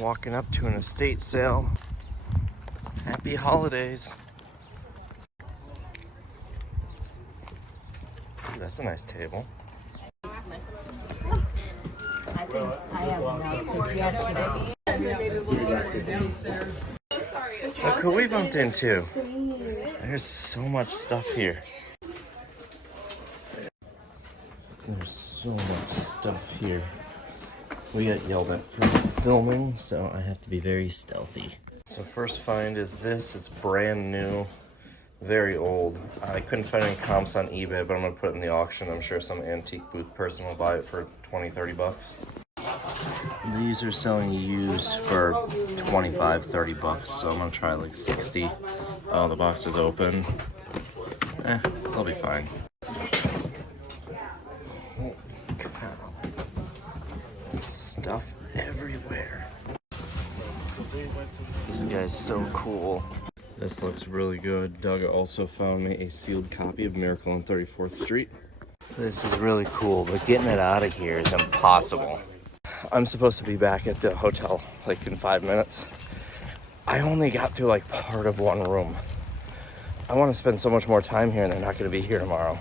Walking up to an estate sale. Happy holidays. Ooh, that's a nice table. Look who we bumped into. There's so much stuff here. There's so much stuff here. We got yelled at for filming, so I have to be very stealthy. So first find is this. It's brand new, very old. I couldn't find any comps on eBay, but I'm gonna put it in the auction. I'm sure some antique booth person will buy it for 20, 30 bucks. These are selling used for 25, 30 bucks, so I'm gonna try like 60. Oh, the box is open. They'll be fine. Holy cow. Stuff everywhere. This guy's so cool. This looks really good. Doug also found me a sealed copy of Miracle on 34th Street. This is really cool, but getting it out of here is impossible. I'm supposed to be back at the hotel like in 5 minutes. I only got through like part of one room. I want to spend so much more time here and they're not going to be here tomorrow.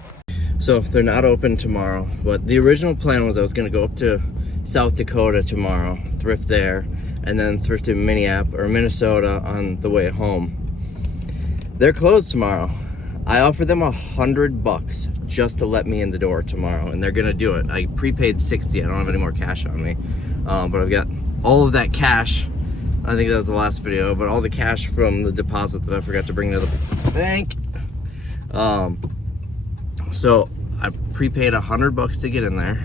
So they're not open tomorrow, but the original plan was I was going to go up to South Dakota tomorrow, thrift there, and then thrift in Minnesota on the way home. They're closed tomorrow. I offered them $100 just to let me in the door tomorrow, and they're gonna do it. I prepaid 60. I don't have any more cash on me, but I've got all of that cash. I think that was the last video, but all the cash from the deposit that I forgot to bring to the bank. So I prepaid $100 to get in there.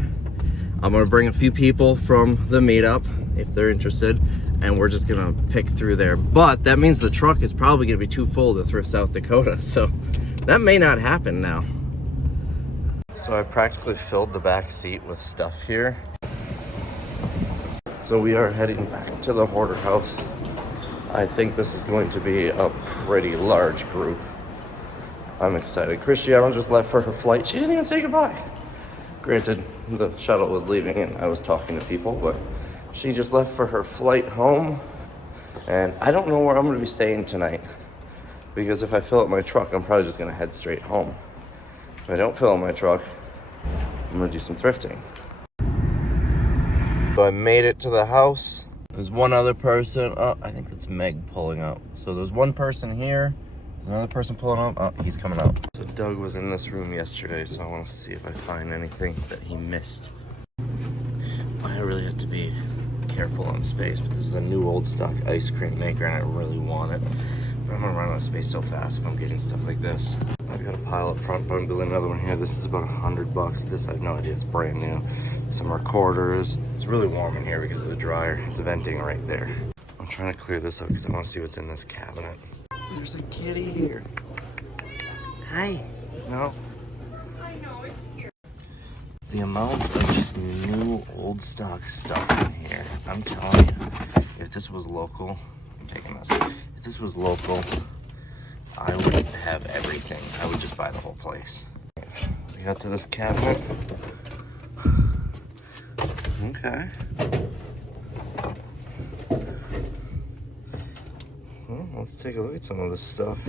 I'm gonna bring a few people from the meetup if they're interested, and we're just gonna pick through there. But that means the truck is probably gonna be too full to thrift South Dakota, so that may not happen now. So I practically filled the back seat with stuff here. So we are heading back to the Hoarder house. I think this is going to be a pretty large group. I'm excited. Cristiano just left for her flight. She didn't even say goodbye. Granted, the shuttle was leaving and I was talking to people, but she just left for her flight home. And I don't know where I'm gonna be staying tonight, because if I fill up my truck, I'm probably just gonna head straight home. If I don't fill up my truck, I'm gonna do some thrifting. So I made it to the house. There's one other person. Oh, I think that's Meg pulling up. So there's one person here, another person pulling up. Oh, he's coming out. So Doug was in this room yesterday, so I want to see if I find anything that he missed. I really have to be careful on space, but this is a new old stock ice cream maker and I really want it. But I'm gonna run out of space so fast if I'm getting stuff like this. I've got a pile up front, but I'm building another one here. This is about $100. This I have no idea, it's brand new. Some recorders. It's really warm in here because of the dryer. It's venting right there. I'm trying to clear this up because I want to see what's in this cabinet. There's a kitty here. Hi. No. I know, it's scary. The amount of just new old stock stuff in here, I'm telling you, if this was local, I'm taking this. If this was local, I would have everything. I would just buy the whole place. We got to this cabinet. Okay. Well, let's take a look at some of this stuff.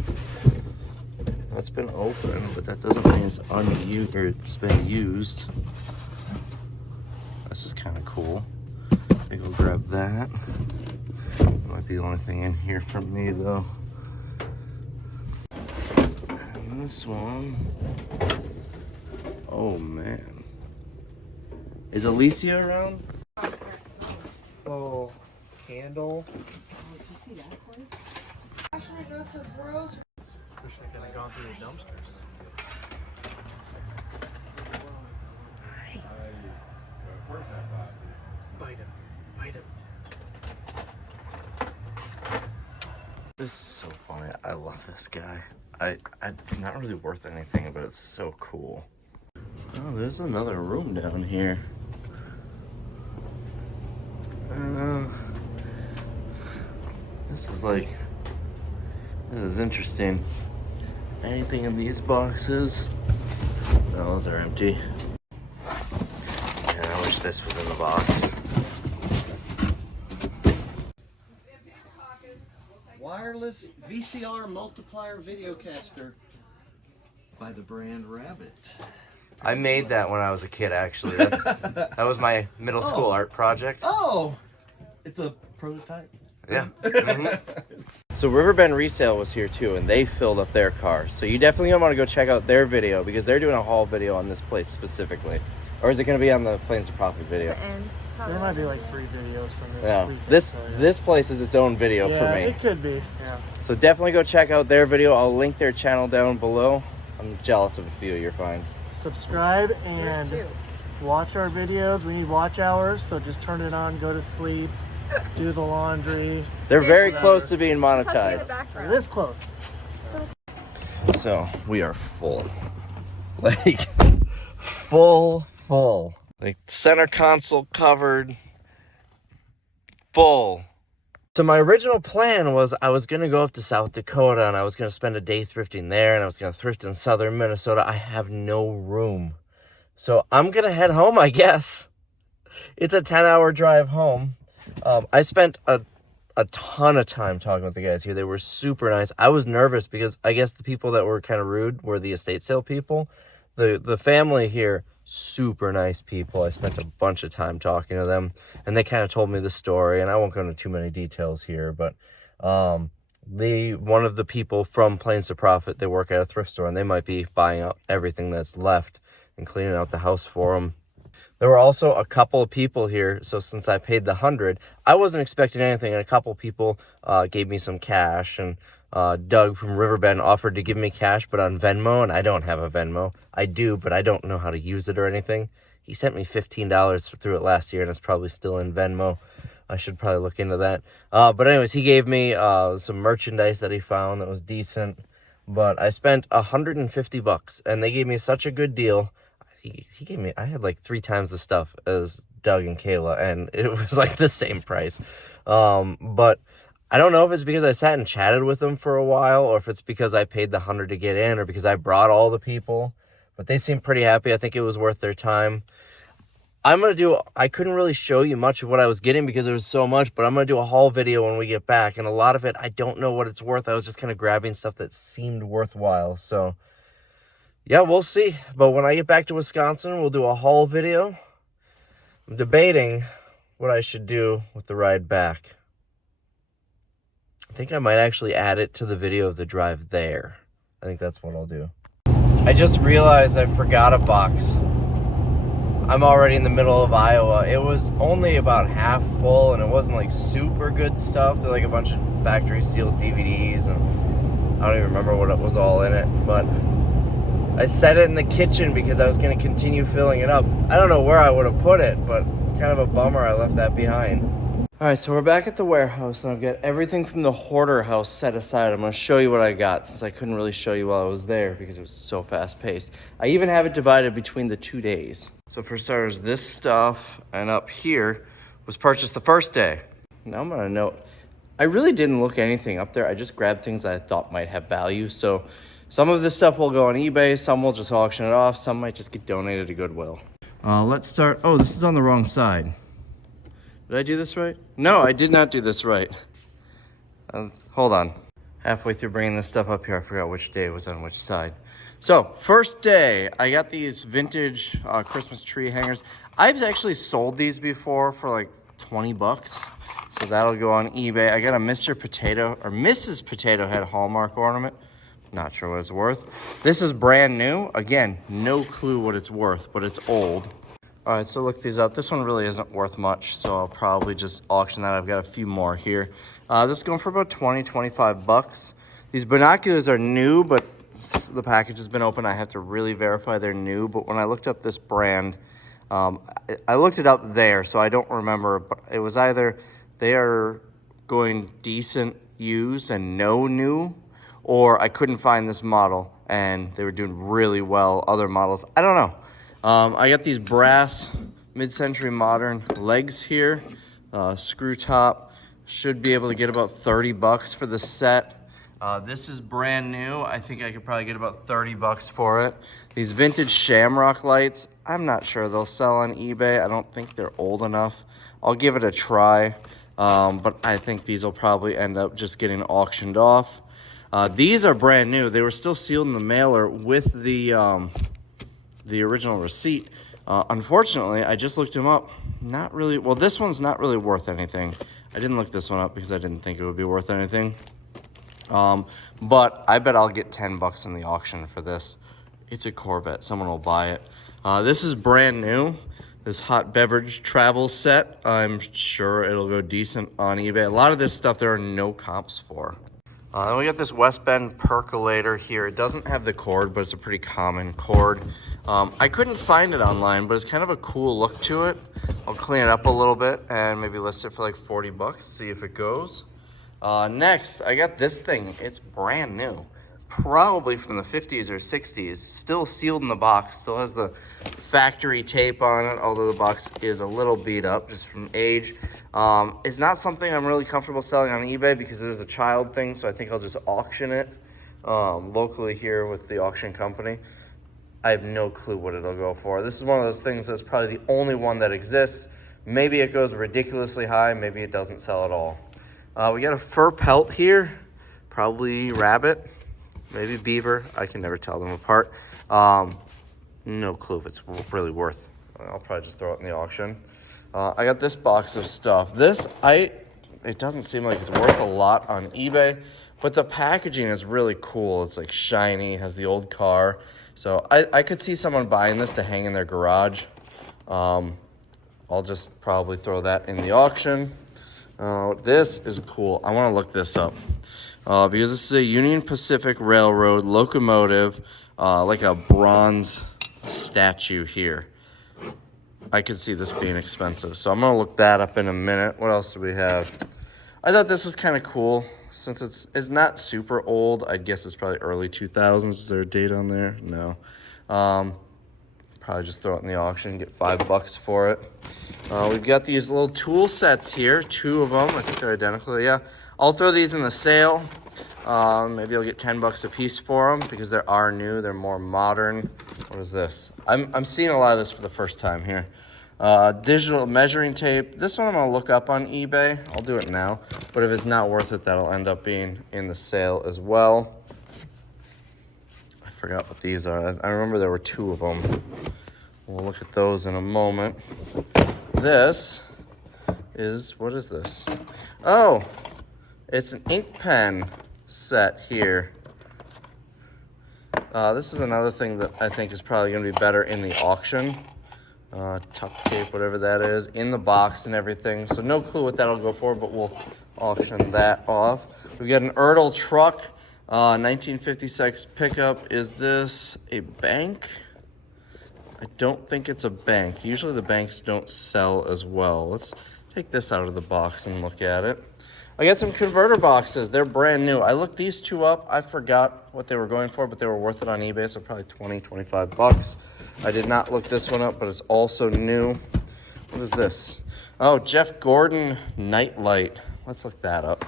That's been open, but that doesn't mean it's unused or it's been used. This is kind of cool. I think I'll grab that. That might be the only thing in here for me though. And this one. Oh man. Is Alicia around? Oh, candle. Oh, did you see that one? Actually, go to Rose. Wish I could have gone through the dumpsters. Bite him. Bite him. This is so funny. I love this guy. It's not really worth anything, but it's so cool. Oh, there's another room down here. This is interesting. Anything in these boxes? No, those are empty. Yeah, I wish this was in the box. wireless VCR multiplier videocaster by the brand Rabbit. I made that when I was a kid, actually. That was my middle school art project. Oh, it's a prototype. Yeah. So Riverbend Resale was here too, and they filled up their car. So you definitely want to go check out their video because they're doing a haul video on this place specifically. Or is it going to be on the Planes of Profit video? The end. There might be like 3 videos from this Yeah. weekend, This so, yeah. this place is its own video for me. It could be. Yeah. So definitely go check out their video. I'll link their channel down below. I'm jealous of a few of your finds. Subscribe and watch our videos. We need watch hours, so just turn it on, go to sleep, do the laundry. They're very close to being monetized. This close. So we are full. Like full. Like center console covered. Full. So my original plan was I was going to go up to South Dakota and I was going to spend a day thrifting there and I was going to thrift in southern Minnesota. I have no room. So I'm going to head home, I guess. It's a 10-hour drive home. I spent a ton of time talking with the guys here. They were super nice. I was nervous because I guess the people that were kind of rude were the estate sale people. The family here, super nice people. I spent a bunch of time talking to them, and they kind of told me the story, and I won't go into too many details here, but one of the people from Planes to Profit, they work at a thrift store, and they might be buying up everything that's left and cleaning out the house for them. There were also a couple of people here, so since I paid the 100, I wasn't expecting anything, and a couple of people gave me some cash, and Doug from Riverbend offered to give me cash, but on Venmo, and I don't have a Venmo. I do, but I don't know how to use it or anything. He sent me $15 through it last year, and it's probably still in Venmo. I should probably look into that. But anyways, he gave me some merchandise that he found that was decent, but I spent $150, and they gave me such a good deal. He gave me, I had like 3 times the stuff as Doug and Kayla, and it was like the same price. But I don't know if it's because I sat and chatted with them for a while, or if it's because I paid the 100 to get in, or because I brought all the people, but they seemed pretty happy. I think it was worth their time. I couldn't really show you much of what I was getting because there was so much, but I'm going to do a haul video when we get back, and a lot of it, I don't know what it's worth. I was just kind of grabbing stuff that seemed worthwhile, so yeah, we'll see. But when I get back to Wisconsin, we'll do a haul video. I'm debating what I should do with the ride back. I think I might actually add it to the video of the drive there. I think that's what I'll do. I just realized I forgot a box. I'm already in the middle of Iowa. It was only about half full, and it wasn't like super good stuff. They're like a bunch of factory sealed DVDs, and I don't even remember what it was all in it, but I set it in the kitchen because I was going to continue filling it up. I don't know where I would have put it, but kind of a bummer I left that behind. All right, so we're back at the warehouse, and I've got everything from the Hoarder house set aside. I'm going to show you what I got, since I couldn't really show you while I was there because it was so fast-paced. I even have it divided between the 2 days. So for starters, this stuff and up here was purchased the first day. Now I'm going to note, I really didn't look anything up there. I just grabbed things I thought might have value. So some of this stuff will go on eBay, some will just auction it off, some might just get donated to Goodwill. Let's start. Oh, this is on the wrong side. Did I do this right? No, I did not do this right. Hold on. Halfway through bringing this stuff up here, I forgot which day it was on which side. So, first day, I got these vintage Christmas tree hangers. I've actually sold these before for like 20 bucks. So that'll go on eBay. I got a Mr. Potato or Mrs. Potato Head Hallmark ornament. Not sure what it's worth. This is brand new. Again, no clue what it's worth, but it's old. All right, so look these up. This one really isn't worth much, so I'll probably just auction that. I've got a few more here. This is going for about 20, 25 bucks. These binoculars are new, but the package has been open. I have to really verify they're new, but when I looked up this brand, I looked it up there, so I don't remember, but it was either they are going decent used and no new, or I couldn't find this model, and they were doing really well, other models. I don't know. I got these brass mid-century modern legs here, screw top. Should be able to get about 30 bucks for the set. This is brand new. I think I could probably get about 30 bucks for it. These vintage shamrock lights, I'm not sure they'll sell on eBay. I don't think they're old enough. I'll give it a try. but I think these will probably end up just getting auctioned off. These are brand new. They were still sealed in the mailer with the original receipt. Unfortunately, I just looked them up. Not really. Well, this one's not really worth anything. I didn't look this one up because I didn't think it would be worth anything. But I bet I'll get 10 bucks in the auction for this. It's a Corvette. Someone will buy it. This is brand new. This hot beverage travel set. I'm sure it'll go decent on eBay. A lot of this stuff there are no comps for. Then we got this West Bend percolator here. It doesn't have the cord, but it's a pretty common cord. I couldn't find it online, but it's kind of a cool look to it. I'll clean it up a little bit and maybe list it for like 40 bucks, see if it goes. Next, I got this thing. It's brand new. Probably from the 50s or 60s. Still sealed in the box. Still has the factory tape on it, although the box is a little beat up just from age. It's not something I'm really comfortable selling on eBay because it is a child thing, so I think I'll just auction it locally here with the auction company. I have no clue what it'll go for. This is one of those things that's probably the only one that exists. Maybe it goes ridiculously high, maybe it doesn't sell at all. We got a fur pelt here, probably rabbit, maybe beaver. I can never tell them apart. No clue if it's really worth. I'll probably just throw it in the auction. I got this box of stuff. It doesn't seem like it's worth a lot on eBay, but the packaging is really cool. It's like shiny, has the old car. So I could see someone buying this to hang in their garage. I'll just probably throw that in the auction. This is cool. I want to look this up because this is a Union Pacific Railroad locomotive, like a bronze statue here. I could see this being expensive, so I'm going to look that up in a minute. What else do we have? I thought this was kind of cool. Since it's not super old, I guess it's probably early 2000s. Is there a date on there? No. Probably just throw it in the auction, get $5 for it. We've got these little tool sets here, 2 of them. I think they're identical. Yeah, I'll throw these in the sale. Maybe I'll get 10 bucks a piece for them because they are new. They're more modern. What is this? I'm seeing a lot of this for the first time here. Digital measuring tape. This one I'm gonna look up on eBay. I'll do it now, but if it's not worth it, that'll end up being in the sale as well. I forgot what these are. I remember there were 2 of them. We'll look at those in a moment. This is, what is this? Oh, it's an ink pen set here. This is another thing that I think is probably gonna be better in the auction. Tuck tape, whatever that is, in the box and everything. So no clue what that'll go for, but we'll auction that off. We've got an Erdl truck, 1956 pickup. Is this a bank? I don't think it's a bank. Usually the banks don't sell as well. Let's take this out of the box and look at it. I got some converter boxes. They're brand new. I looked these 2 up. I forgot what they were going for, but they were worth it on eBay, so probably 20, 25 bucks. I did not look this one up, but it's also new. What is this? Oh, Jeff Gordon Nightlight. Let's look that up.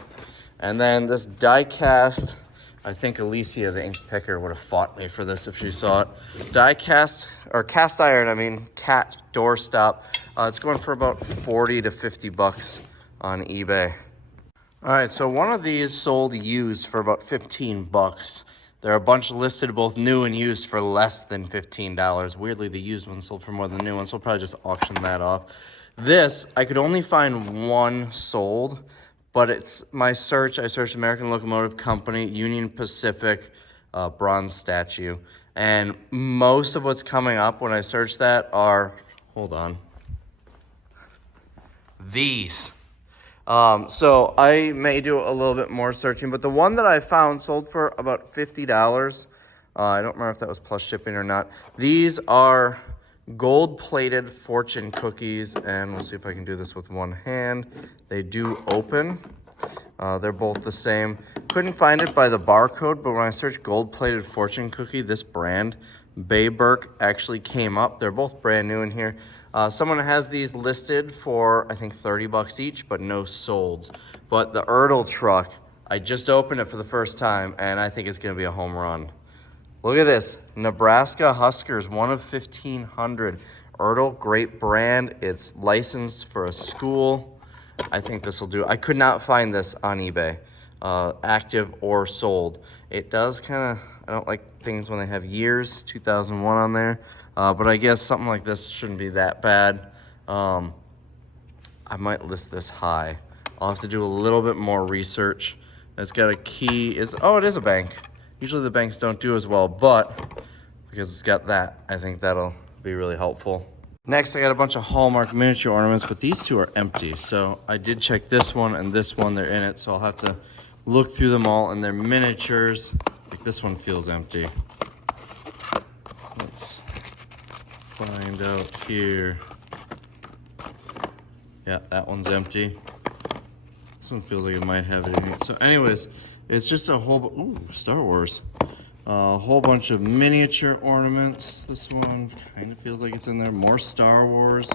And then this die cast. I think Alicia, the ink picker, would have fought me for this if she saw it. Die cast, or cast iron, I mean, cat doorstop. It's going for about 40 to 50 bucks on eBay. All right, so one of these sold used for about 15 bucks. There are a bunch listed both new and used for less than $15. Weirdly, the used one sold for more than the new one, so I'll probably just auction that off. This, I could only find 1 sold, but it's my search. I searched American Locomotive Company, Union Pacific, bronze statue. And most of what's coming up when I search that are, hold on, these. So I may do a little bit more searching, but the one that I found sold for about $50. I don't remember if that was plus shipping or not. These are gold-plated fortune cookies, and we'll see if I can do this with one hand. They do open. They're both the same. Couldn't find it by the barcode, but when I searched gold-plated fortune cookie, this brand, Bayberk, actually came up. They're both brand new in here. Someone has these listed for, I think, 30 bucks each, but no solds. But the Erdl truck, I just opened it for the first time, and I think it's going to be a home run. Look at this. Nebraska Huskers, 1 of 1,500. Erdl, great brand. It's licensed for a school. I think this will do. I could not find this on eBay, active or sold. It does kind of, I don't like things when they have years, 2001 on there, but I guess something like this shouldn't be that bad. I might list this high. I'll have to do a little bit more research. It's got a key. Oh, it is a bank. Usually the banks don't do as well, but because it's got that, I think that'll be really helpful. Next, I got a bunch of Hallmark miniature ornaments, but these two are empty. So I did check this one and this one, they're in it. So I'll have to look through them all, and they're miniatures. Like this one feels empty. Let's find out here. Yeah, that one's empty. This one feels like it might have it in it. So anyways, it's just a whole, ooh, Star Wars. A whole bunch of miniature ornaments. This one kind of feels like it's in there. More Star Wars.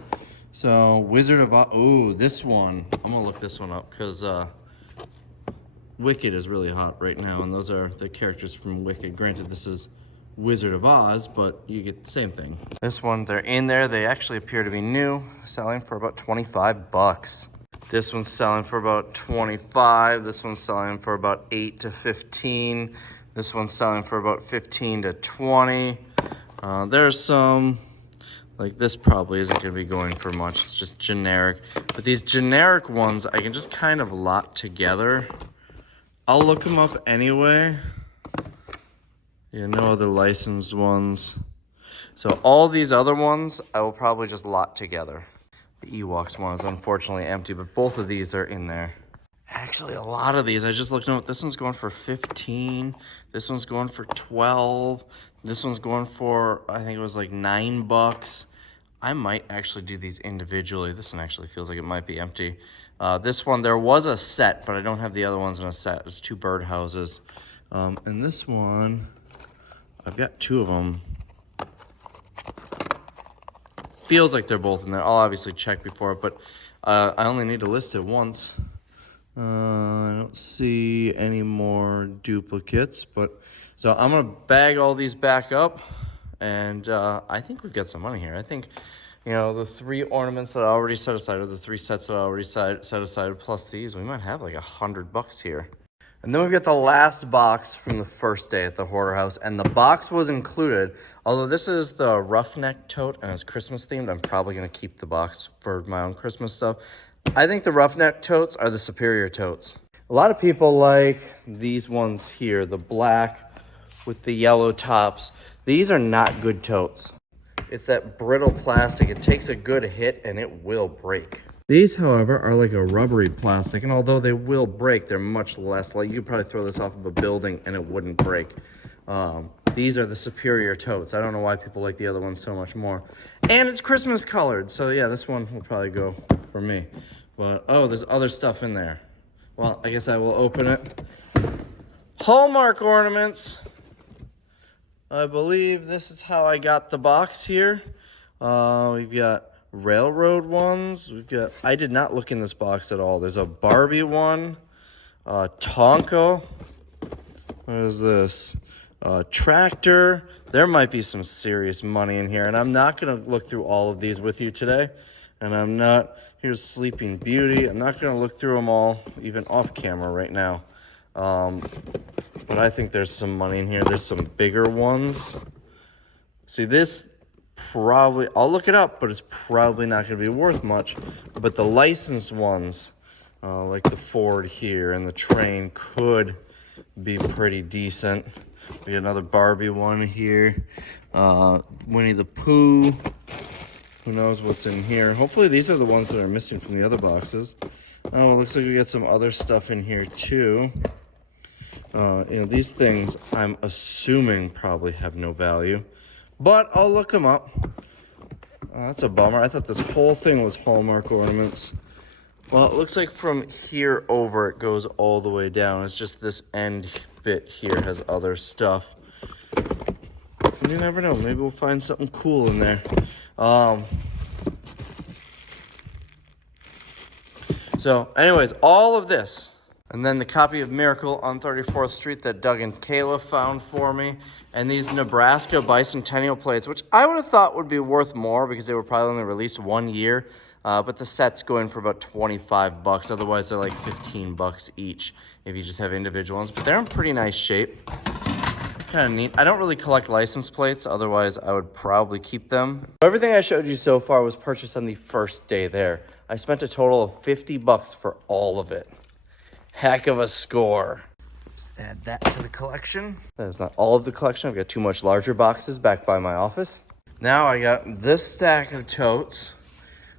So Wizard of Oz, ooh, this one. I'm gonna look this one up because Wicked is really hot right now, and those are the characters from Wicked. Granted, this is Wizard of Oz, but you get the same thing. This one, they're in there. They actually appear to be new, selling for about 25 bucks. This one's selling for about 25. This one's selling for about 8 to 15. This one's selling for about 15 to 20. There's some, like this probably isn't gonna be going for much. It's just generic. But these generic ones, I can just kind of lot together. I'll look them up anyway. Yeah, no other licensed ones. So all these other ones, I will probably just lot together. The Ewoks one is unfortunately empty, but both of these are in there. Actually, a lot of these, I just looked at, this one's going for 15. This one's going for 12. This one's going for, I think it was like 9 bucks. I might actually do these individually. This one actually feels like it might be empty. This one, there was a set, but I don't have the other ones in a set. It's 2 birdhouses. And this one, I've got 2 of them. Feels like they're both in there. I'll obviously check before, but I only need to list it once. I don't see any more duplicates, but so I'm gonna bag all these back up, and I think we've got some money here. I think, you know, the 3 ornaments that I already set aside, or the 3 sets that I already set aside, plus these, we might have like $100 here. And then we've got the last box from the first day at the Hoarder house, and the box was included. Although this is the roughneck tote and it's Christmas themed, I'm probably gonna keep the box for my own Christmas stuff. I think the roughneck totes are the superior totes. A lot of people like these ones here, the black with the yellow tops. These are not good totes. It's that brittle plastic. It takes a good hit and it will break. These, however, are like a rubbery plastic, and although they will break, they're much less. Like, you could probably throw this off of a building and it wouldn't break. These are the superior totes. I don't know why people like the other ones so much more. And it's Christmas colored, so yeah, this one will probably go for me. But, oh, there's other stuff in there. Well, I guess I will open it. Hallmark ornaments. I believe this is how I got the box here. We've got railroad ones. We've got, I did not look in this box at all. There's a Barbie one, Tonka. What is this? Tractor. There might be some serious money in here, and I'm not gonna look through all of these with you today. And I'm not, here's Sleeping Beauty. I'm not gonna look through them all, even off camera right now. But I think there's some money in here. There's some bigger ones. See, this probably, I'll look it up, but it's probably not gonna be worth much. But the licensed ones, like the Ford here and the train, could be pretty decent. We got another Barbie one here. Winnie the Pooh. Who knows what's in here. Hopefully these are the ones that are missing from the other boxes. Oh, it looks like we got some other stuff in here too. You know, these things I'm assuming probably have no value, but I'll look them up. That's a bummer. I thought this whole thing was Hallmark ornaments. Well, it looks like from here over it goes all the way down. It's just this end bit here has other stuff. You never know. Maybe we'll find something cool in there. So anyways, all of this, and then the copy of Miracle on 34th Street that Doug and Kayla found for me, and these Nebraska bicentennial plates, which I would have thought would be worth more because they were probably only released 1 year. But the sets go in for about 25 bucks. Otherwise, they're like 15 bucks each if you just have individual ones. But they're in pretty nice shape. Kind of neat. I don't really collect license plates. Otherwise, I would probably keep them. Everything I showed you so far was purchased on the first day there. I spent a total of 50 bucks for all of it. Heck of a score. Just add that to the collection. That is not all of the collection. I've got two much larger boxes back by my office. Now I got this stack of totes,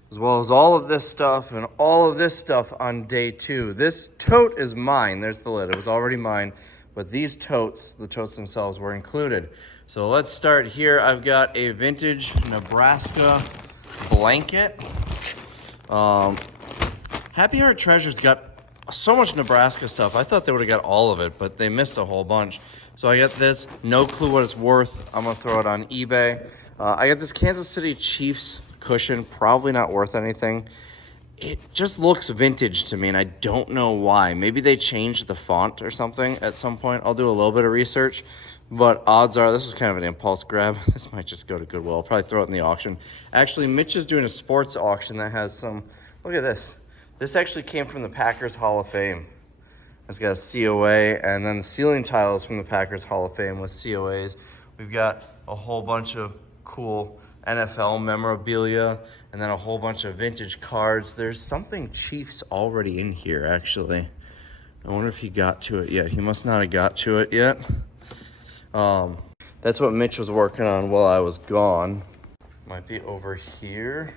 as well as all of this stuff and all of this stuff on day 2. This tote is mine. There's the lid. It was already mine. But these totes, the totes themselves, were included. So let's start here. I've got a vintage Nebraska blanket. Happy Heart Treasure's got so much Nebraska stuff. I thought they would have got all of it, but they missed a whole bunch. So I got this. No clue what it's worth. I'm going to throw it on eBay. I got this Kansas City Chiefs cushion. Probably not worth anything. It just looks vintage to me, and I don't know why. Maybe they changed the font or something at some point. I'll do a little bit of research, but odds are this was kind of an impulse grab. This might just go to Goodwill. I'll probably throw it in the auction. Actually, Mitch is doing a sports auction that has some, look at this. This actually came from the Packers Hall of Fame. It's got a COA, and then the ceiling tiles from the Packers Hall of Fame with COAs. We've got a whole bunch of cool NFL memorabilia, and then a whole bunch of vintage cards. There's something Chiefs already in here, actually. I wonder if he got to it yet. He must not have got to it yet. That's what Mitch was working on while I was gone. Might be over here.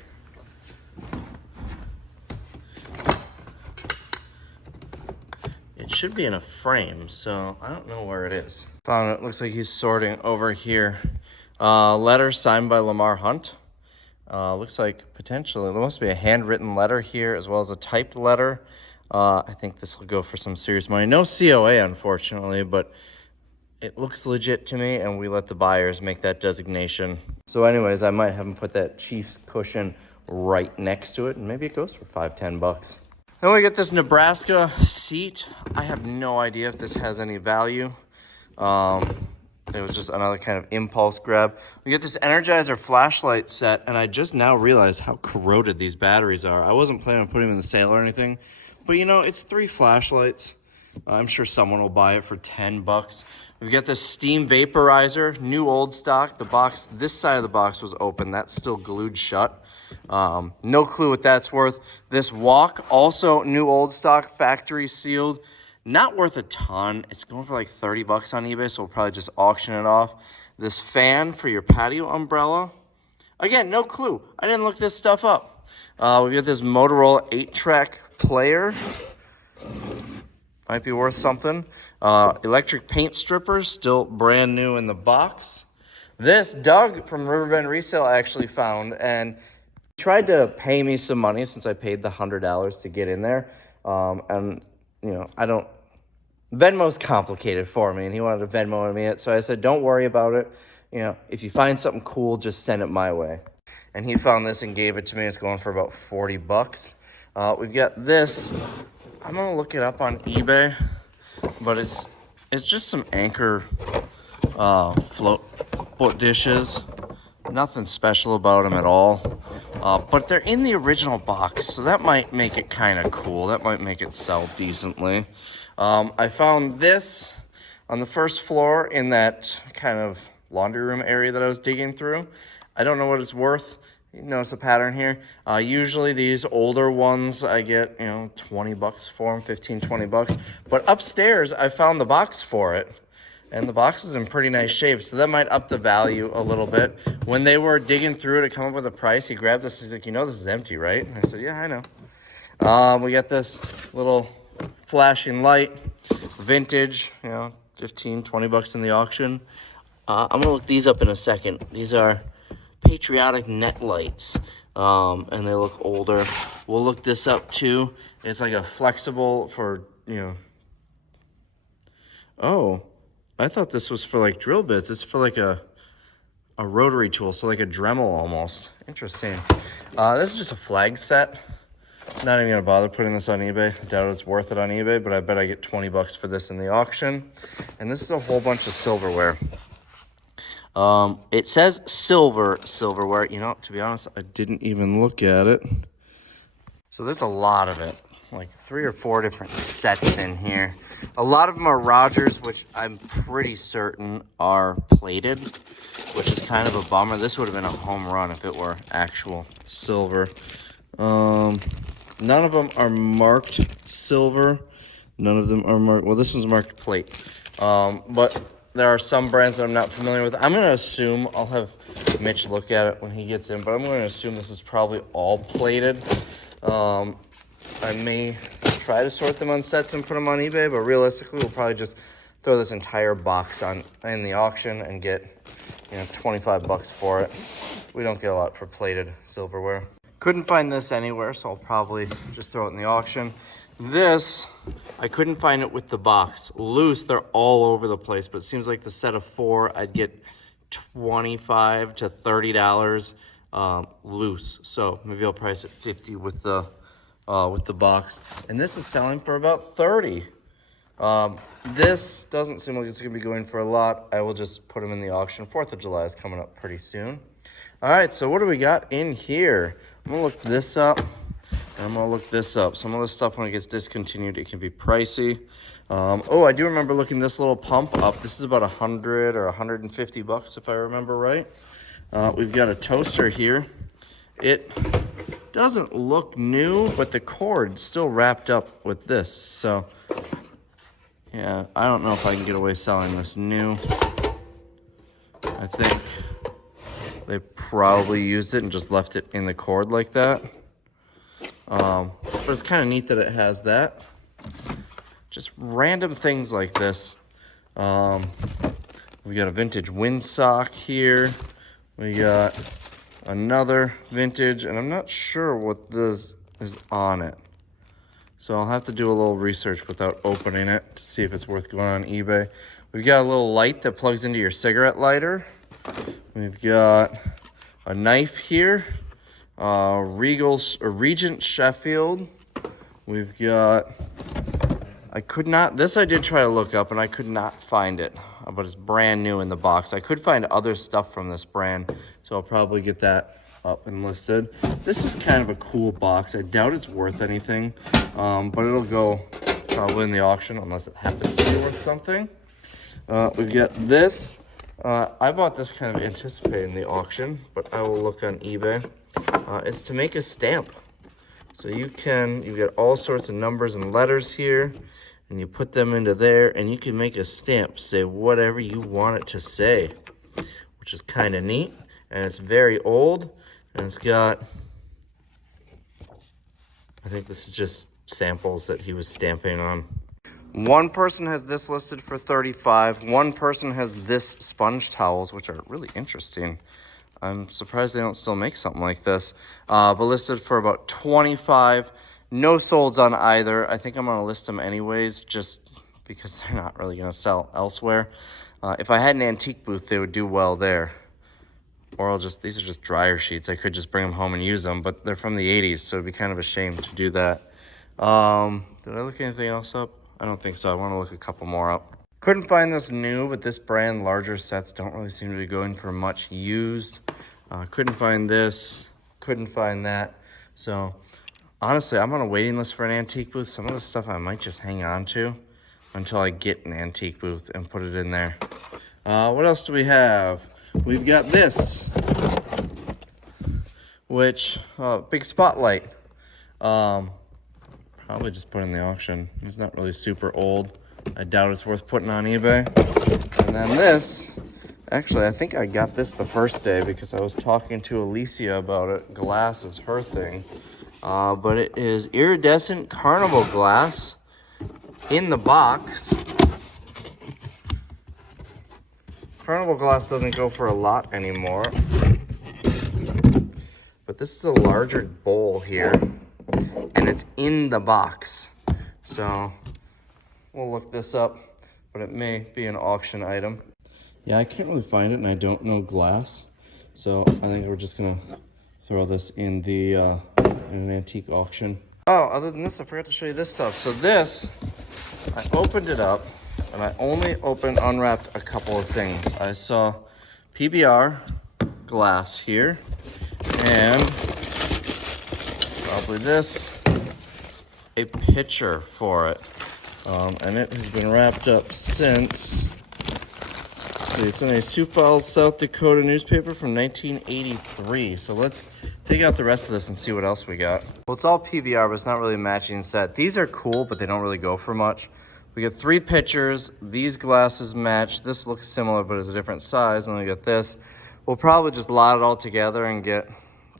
It should be in a frame, so I don't know where it is. Found it. Looks like he's sorting over here. Letter signed by Lamar Hunt. Looks like potentially there must be a handwritten letter here as well as a typed letter. I think this will go for some serious money. No COA, unfortunately, but it looks legit to me, and we let the buyers make that designation. So anyways, I might have them put that Chiefs cushion right next to it, and maybe it goes for $5-10 bucks. Then we get this Nebraska seat. I have no idea if this has any value. It was just another kind of impulse grab. We get this Energizer flashlight set, and I just now realized how corroded these batteries are. I wasn't planning on putting them in the sale or anything, but you know, it's 3 flashlights. I'm sure someone will buy it for 10 bucks. We've got this steam vaporizer, new old stock. The box, this side of the box was open. That's still glued shut. No clue what that's worth. This wok, also new old stock, factory sealed. Not worth a ton. It's going for like 30 bucks on eBay, so we'll probably just auction it off. This fan for your patio umbrella. Again, no clue. I didn't look this stuff up. We got this Motorola 8-track player. Might be worth something. Electric paint strippers, still brand new in the box. This Doug from Riverbend Resale actually found, and tried to pay me some money since I paid the $100 to get in there. And, you know, Venmo's complicated for me, and he wanted to Venmo me it. So I said, don't worry about it. You know, if you find something cool, just send it my way. And he found this and gave it to me. It's going for about 40 bucks. We've got this. I'm going to look it up on eBay, but it's just some Anchor float dishes. Nothing special about them at all. But they're in the original box, so that might make it kind of cool. That might make it sell decently. I found this on the first floor in that kind of laundry room area that I was digging through. I don't know what it's worth. You notice a pattern here. Usually these older ones I get, 20 bucks for them, 15, 20 bucks. But upstairs I found the box for it. And the box is in pretty nice shape, so that might up the value a little bit. When they were digging through to come up with a price, he grabbed this. He's like, this is empty, right? And I said, yeah, I know. We got this little flashing light, vintage, 15, 20 bucks in the auction. I'm going to look these up in a second. These are patriotic net lights, and they look older. We'll look this up too. It's like a flexible for, Oh, I thought this was for like drill bits. It's for like a rotary tool, so like a Dremel almost. Interesting. This is just a flag set. Not even gonna bother putting this on eBay. I doubt it's worth it on eBay, but I bet I get 20 bucks for this in the auction. And this is a whole bunch of silverware. It says silverware. To be honest, I didn't even look at it. So there's a lot of it, like 3 or 4 different sets in here. A lot of them are Rogers, which I'm pretty certain are plated, which is kind of a bummer. This would have been a home run if it were actual silver. None of them are marked silver. None of them are marked, well, this one's marked plate. But there are some brands that I'm not familiar with. I'm gonna assume, I'll have Mitch look at it when he gets in, but I'm gonna assume this is probably all plated. I may try to sort them on sets and put them on eBay, but realistically, we'll probably just throw this entire box in the auction and get, you know, 25 bucks for it. We don't get a lot for plated silverware. Couldn't find this anywhere, so I'll probably just throw it in the auction. This, I couldn't find it with the box. Loose, they're all over the place, but it seems like the set of 4, I'd get $25 to $30 loose. So maybe I'll price it $50 with the box. And this is selling for about $30. This doesn't seem like it's gonna be going for a lot. I will just put them in the auction. 4th of July is coming up pretty soon. All right, so what do we got in here? I'm gonna look this up, and I'm gonna look this up. Some of this stuff, when it gets discontinued, it can be pricey. Oh, I do remember looking this little pump up. This is about 100 or 150 bucks, if I remember right. We've got a toaster here. It doesn't look new, but the cord's still wrapped up with this. So, yeah, I don't know if I can get away selling this new. I think they probably used it and just left it in the cord like that. But it's kind of neat that it has that. Just random things like this. We got a vintage windsock here. We got another vintage, and I'm not sure what this is on it. So I'll have to do a little research without opening it to see if it's worth going on eBay. We've got a little light that plugs into your cigarette lighter. We've got a knife here, Regent Sheffield. We've got, this I did try to look up and I could not find it, but it's brand new in the box. I could find other stuff from this brand, so I'll probably get that up and listed. This is kind of a cool box. I doubt it's worth anything, but it'll go probably in the auction unless it happens to be worth something. We've got this. I bought this kind of anticipating the auction, but I will look on eBay. It's to make a stamp. So you get all sorts of numbers and letters here, and you put them into there, and you can make a stamp, say whatever you want it to say, which is kind of neat. And it's very old, and it's got, I think this is just samples that he was stamping on. One person has this listed for $35. One person has this sponge towels, which are really interesting. I'm surprised they don't still make something like this. But listed for about $25. No solds on either. I think I'm gonna list them anyways, just because they're not really gonna sell elsewhere. If I had an antique booth, they would do well there. Or these are just dryer sheets. I could just bring them home and use them, but they're from the 80s, so it'd be kind of a shame to do that. Did I look anything else up? I don't think so. I want to look a couple more up. Couldn't find this new, but this brand, larger sets don't really seem to be going for much used. Couldn't find this. Couldn't find that. So honestly, I'm on a waiting list for an antique booth. Some of the stuff I might just hang on to until I get an antique booth and put it in there. What else do we have? We've got this, which, big spotlight. Probably just put in the auction. It's not really super old. I doubt it's worth putting on eBay. And then this, actually, I think I got this the first day because I was talking to Alicia about it. Glass is her thing. But it is iridescent carnival glass in the box. Carnival glass doesn't go for a lot anymore. But this is a larger bowl here. And it's in the box. So we'll look this up, but it may be an auction item. Yeah, I can't really find it, and I don't know glass. So I think we're just gonna throw this in in an antique auction. Oh, other than this, I forgot to show you this stuff. So this, I opened it up, and I only unwrapped a couple of things. I saw PBR glass here, and probably this. a picture for it. And it has been wrapped up since, let's see, it's in a Sioux Falls, South Dakota newspaper from 1983. So let's take out the rest of this and see what else we got. Well, it's all PBR, but it's not really a matching set. These are cool, but they don't really go for much. We got 3 pictures. These glasses match. This looks similar, but it's a different size. And then we got this. We'll probably just lot it all together and get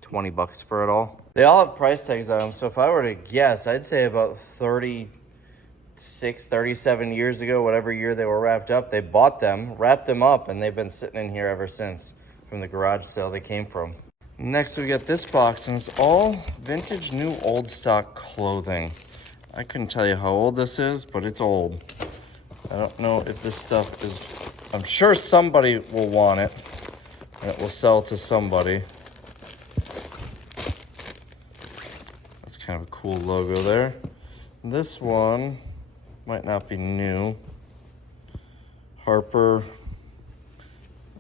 20 bucks for it all. They all have price tags on them, so if I were to guess, I'd say about 36, 37 years ago, whatever year they were wrapped up, they bought them, wrapped them up, and they've been sitting in here ever since from the garage sale they came from. Next, we got this box, and it's all vintage, new, old stock clothing. I couldn't tell you how old this is, but it's old. I don't know if this stuff is... I'm sure somebody will want it, and it will sell to somebody. That's kind of a cool logo there. This one might not be new. Harper.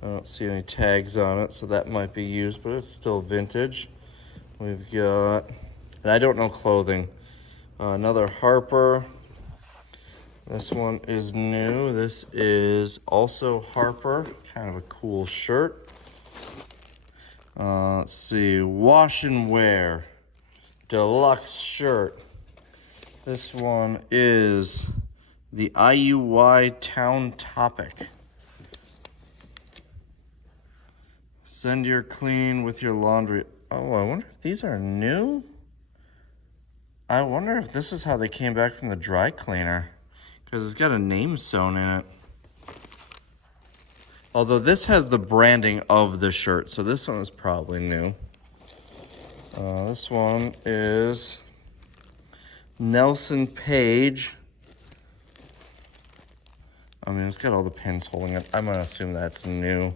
I don't see any tags on it, so that might be used, but it's still vintage. We've got... And I don't know clothing. Another Harper. This one is new. This is also Harper. Kind of a cool shirt. Let's see. Wash and Wear. Deluxe shirt. This one is the IUY Town Topic. Send your clean with your laundry. Oh, I wonder if these are new? I wonder if this is how they came back from the dry cleaner, because it's got a name sewn in it. Although this has the branding of the shirt, so this one is probably new. This one is Nelson Page. I mean, it's got all the pins holding it. I'm gonna assume that's new.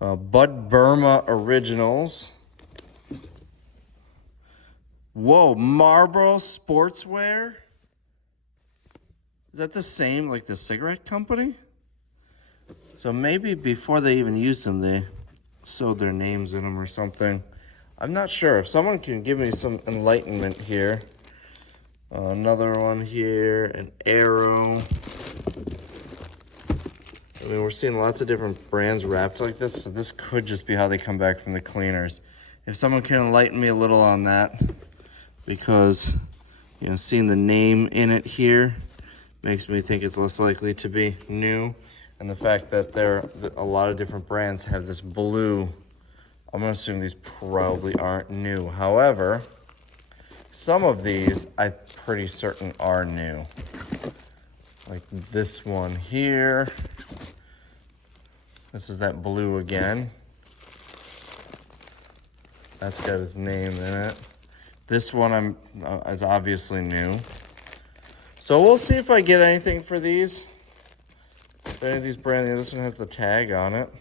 Bud Burma Originals. Whoa, Marlboro Sportswear? Is that the same, like the cigarette company? So maybe before they even used them, they sewed their names in them or something. I'm not sure. If someone can give me some enlightenment here. Another one here, an Arrow. I mean, we're seeing lots of different brands wrapped like this, so this could just be how they come back from the cleaners. If someone can enlighten me a little on that, because, you know, seeing the name in it here makes me think it's less likely to be new. And the fact that a lot of different brands have this blue, I'm gonna assume these probably aren't new. However, some of these I'm pretty certain are new. Like this one here. This is that blue again. That's got his name in it. This one is obviously new. So we'll see if I get anything for these. If any of these brand new, this one has the tag on it.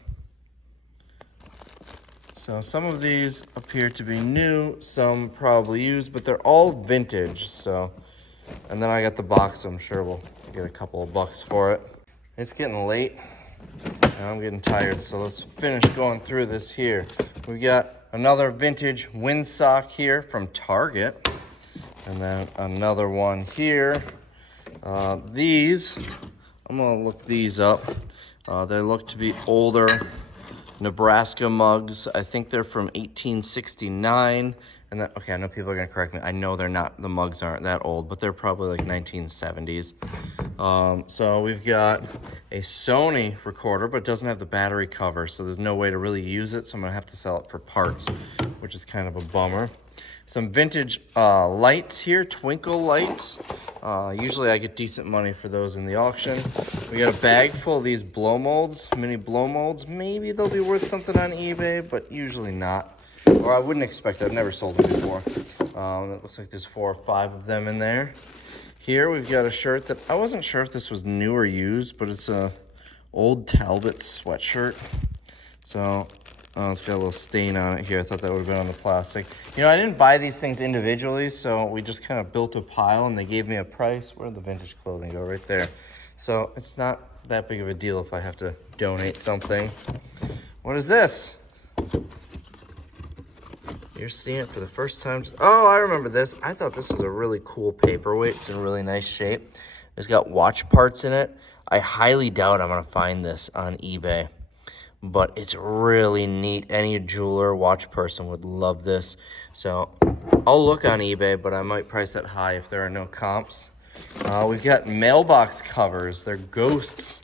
So some of these appear to be new, some probably used, but they're all vintage. So, and then I got the box, so I'm sure we'll get a couple of bucks for it. It's getting late, and I'm getting tired, so let's finish going through this here. We got another vintage windsock here from Target, and then another one here. These, I'm gonna look these up. They look to be older Nebraska mugs. I think they're from 1869. And then, okay, I know people are gonna correct me. I know they're not, the mugs aren't that old, but they're probably like 1970s. So we've got a Sony recorder, but it doesn't have the battery cover, so there's no way to really use it, so I'm gonna have to sell it for parts, which is kind of a bummer. Some vintage lights here, twinkle lights. Usually I get decent money for those in the auction. We got a bag full of these blow molds, mini blow molds. Maybe they'll be worth something on eBay, but usually not. Or I wouldn't expect it. I've never sold them before. It looks like there's 4 or 5 of them in there. Here we've got a shirt that I wasn't sure if this was new or used, but it's a old Talbot sweatshirt. So it's got a little stain on it here. I thought that would have been on the plastic. You know, I didn't buy these things individually, so we just kind of built a pile and they gave me a price. Where did the vintage clothing go? Right there. So it's not that big of a deal if I have to donate something. What is this? You're seeing it for the first time. Oh, I remember this. I thought this was a really cool paperweight. It's in really nice shape. It's got watch parts in it. I highly doubt I'm gonna find this on eBay, but it's really neat. Any jeweler, watch person would love this. So I'll look on eBay, but I might price it high if there are no comps. We've got mailbox covers. They're ghosts.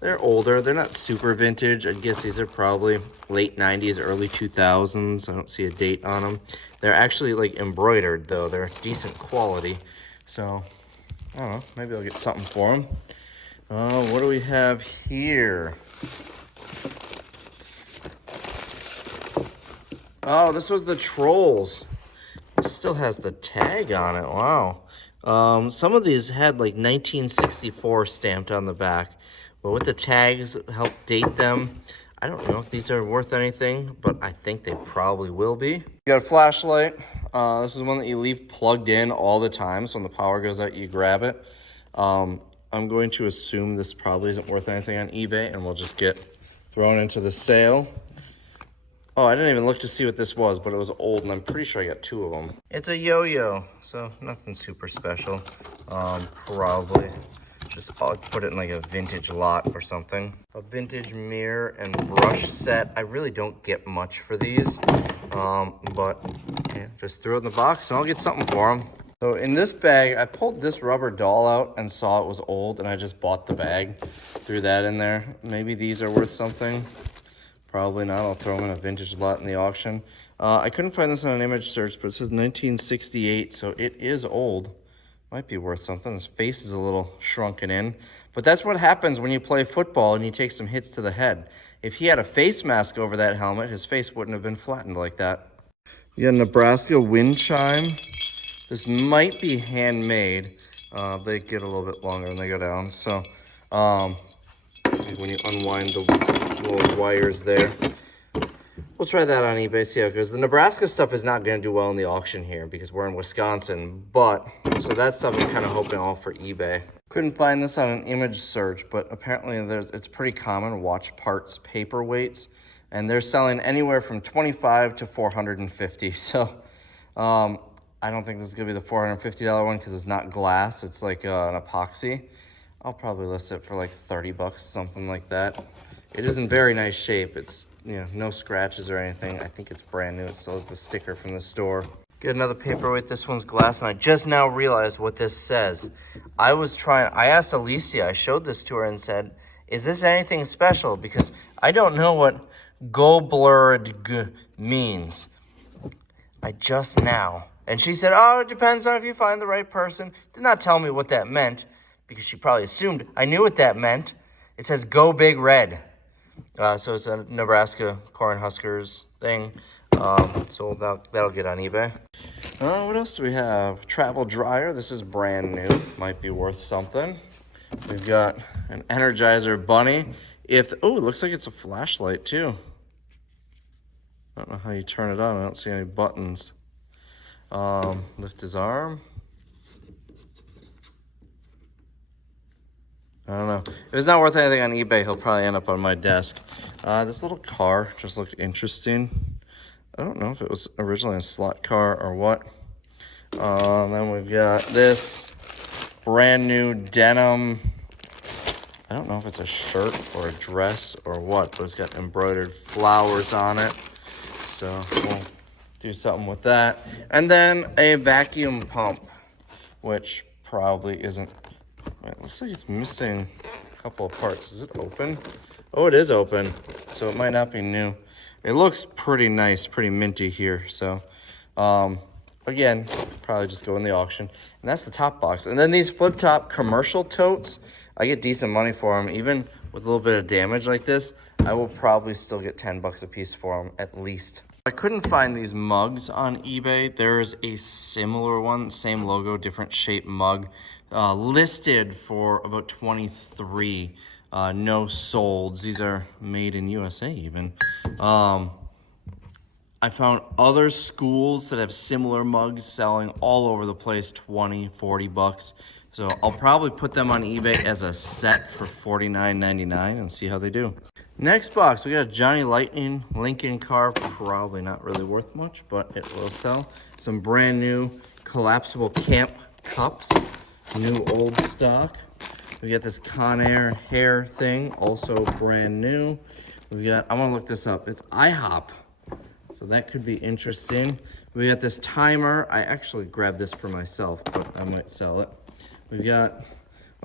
They're older. They're not super vintage. I guess these are probably late 90s, early 2000s. I don't see a date on them. They're actually like embroidered though. They're decent quality. So I don't know. Maybe I'll get something for them. What do we have here? Oh, this was the Trolls. It still has the tag on it. Wow. Some of these had like 1964 stamped on the back. But with the tags, help date them. I don't know if these are worth anything, but I think they probably will be. You got a flashlight. This is one that you leave plugged in all the time, so when the power goes out, you grab it. I'm going to assume this probably isn't worth anything on eBay, and we'll just get thrown into the sale. Oh, I didn't even look to see what this was, but it was old, and I'm pretty sure I got 2 of them. It's a yo-yo, so nothing super special. Probably. I'll put it in like a vintage lot or something. A vintage mirror and brush set. I really don't get much for these, but yeah, just throw it in the box and I'll get something for them. So in this bag, I pulled this rubber doll out and saw it was old, and I just bought the bag. Threw that in there. Maybe these are worth something. Probably not. I'll throw them in a vintage lot in the auction. I couldn't find this on an image search, but it says 1968, so it is old. Might be worth something. His face is a little shrunken in. But that's what happens when you play football and you take some hits to the head. If he had a face mask over that helmet, his face wouldn't have been flattened like that. You got a Nebraska wind chime. This might be handmade. They get a little bit longer when they go down. So when you unwind the little wires there. We'll try that on eBay, see how it goes. The Nebraska stuff is not going to do well in the auction here because we're in Wisconsin, but so that stuff I'm kind of hoping all for eBay. Couldn't find this on an image search, but apparently it's pretty common, watch parts, paperweights, and they're selling anywhere from $25 to $450. So I don't think this is going to be the $450 one because it's not glass, it's like an epoxy. I'll probably list it for like 30 bucks, something like that. It is in very nice shape. It's, you know, no scratches or anything. I think it's brand new. It still has the sticker from the store. Get another paperweight. This one's glass, and I just now realized what this says. I asked Alicia, I showed this to her and said, is this anything special? Because I don't know what go blurred means. I just now. And she said, oh, it depends on if you find the right person. Did not tell me what that meant because she probably assumed I knew what that meant. It says go big red. So it's a Nebraska Cornhuskers thing. So that'll get on eBay. What else do we have? Travel dryer. This is brand new. Might be worth something. We've got an Energizer bunny. It looks like it's a flashlight too. I don't know how you turn it on. I don't see any buttons. Lift his arm. I don't know. If it's not worth anything on eBay, he'll probably end up on my desk. This little car just looked interesting. I don't know if it was originally a slot car or what. Then we've got this brand new denim. I don't know if it's a shirt or a dress or what, but it's got embroidered flowers on it. So we'll do something with that. And then a vacuum pump, which probably isn't. It looks like it's missing a couple of parts. Is it open? Oh, it is open. So it might not be new. It looks pretty nice, pretty minty here. So, again, probably just go in the auction. And that's the top box. And then these flip top commercial totes, I get decent money for them. Even with a little bit of damage like this, I will probably still get 10 bucks a piece for them at least. I couldn't find these mugs on eBay. There's a similar one, same logo, different shape mug, listed for about 23. No solds. These are made in USA even. I found other schools that have similar mugs selling all over the place, 20, 40 bucks. So I'll probably put them on eBay as a set for $49.99 and see how they do. Next box, we got a Johnny Lightning Lincoln car. Probably not really worth much, but it will sell. Some brand new collapsible camp cups. New old stock. We got this Conair hair thing, also brand new. We got, I want to look this up. It's IHOP, so that could be interesting. We got this timer. I actually grabbed this for myself, but I might sell it. We got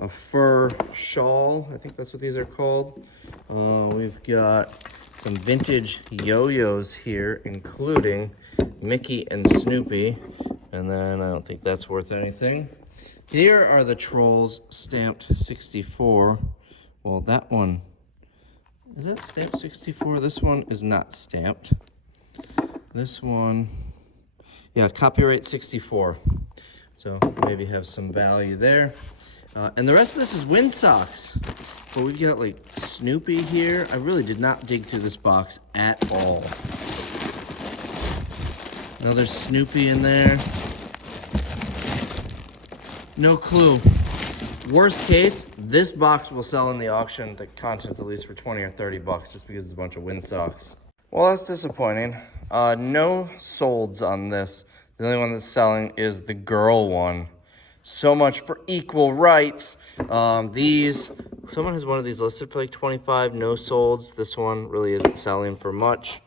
a fur shawl. I think that's what these are called. We've got some vintage yo-yos here, including Mickey and Snoopy. And then I don't think that's worth anything. Here are the Trolls stamped 64. Well, that one, is that stamped 64? This one is not stamped. This one, yeah, copyright 64. So maybe have some value there. And the rest of this is wind socks. But we've got like Snoopy here. I really did not dig through this box at all. Another Snoopy in there. No clue. Worst case, this box will sell in the auction. The contents at least for 20 or 30 bucks just because it's a bunch of wind socks. Well, that's disappointing. No solds on this. The only one that's selling is the girl one. So much for equal rights. Someone has one of these listed for like 25, no solds. This one really isn't selling for much.